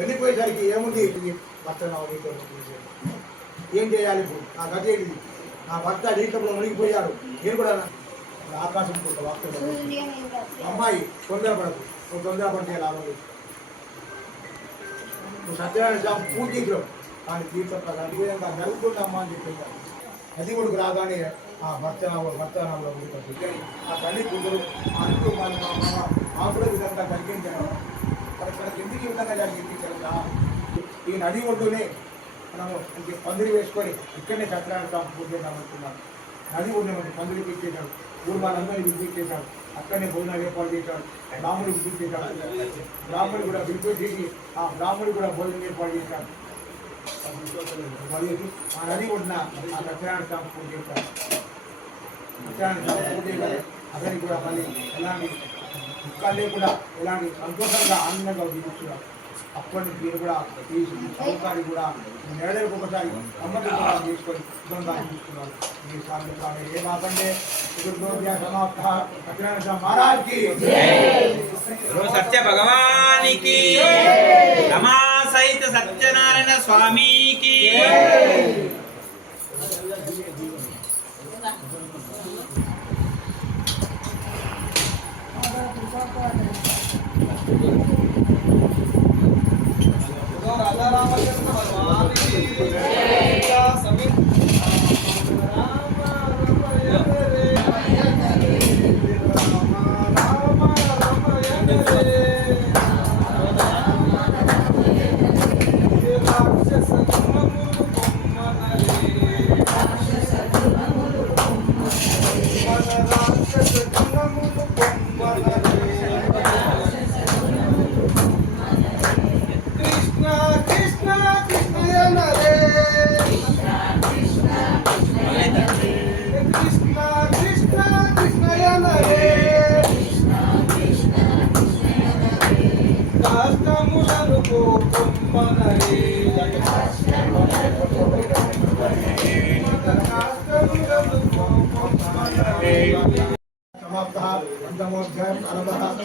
వెళ్ళిపోయేసరికి ఏముంది భర్త ఏం చేయాలి ఇప్పుడు నా గత ఏంటిది నా భర్త నీటిలో మునిగిపోయాడు నేను కూడా ఆకాశం అమ్మాయి తొందరపడదు నువ్వు తొందరపడితే లాభం లేదు నువ్వు సత్యనారాయణ స్వామి పూజ చేసావు కానీ తీర్థ విధంగా జరుగుతుందమ్మా అని చెప్పేశారు నది ఒడుకు రాగానే ఆ భర్తనాలో ఆ తల్లి కూతురు ఆ అంటూ మా కూడా విధంగా జరిగించారు మనకి ఎందుకు ఈ విధంగా జరిగించారు ఈ నది ఒడ్డునే మనము పందిరి వేసుకొని ఇక్కడనే సత్యనారాయణ స్వామి పూజ చేద్దామనుకున్నాం నది ఒడ్డున మనకి పందిరి పిలిచేశాడు ఊరు వాళ్ళందరినీ పిలిపించేశాడు అక్కడనే భోజనాలు ఏర్పాటు చేశాడు బ్రాహ్మణుడికి పిలిపించేశాడు బ్రాహ్మణుడు కూడా పిలిపించేసి ఆ బ్రాహ్మణుడు కూడా భోజనం ఏర్పాటు చేశాడు మరియు ఆ నది ఒడ్డున ఆ సత్యనారాయణ స్వామి పూజ చేశాడు సత్యనారాయణ స్వామి పూజ చేశారు అతనికి కూడా మళ్ళీ ఎలాంటి దుఃఖాలు లేకుండా ఎలాంటి సంతోషంగా ఆనందంగా జీవిస్తున్నారు అప్పటి నుంచి నేను కూడా ఈ సౌకాన్ని కూడా నెలలకు ఒకసారి అమ్మకం కూడా తీసుకొని సుఖంగా చూస్తున్నాను ఈ సాంగత్యాన్ని ఏ కాకంటే సమాప్త సత్యనారాయణ స్వామి మహారాజ్కి సత్య భగవానికి రమా సహిత సత్యనారాయణ స్వామికి राधा रामचंद्र भगवान की सभी समाप्तः पंचमोऽध्यायः आरम्भः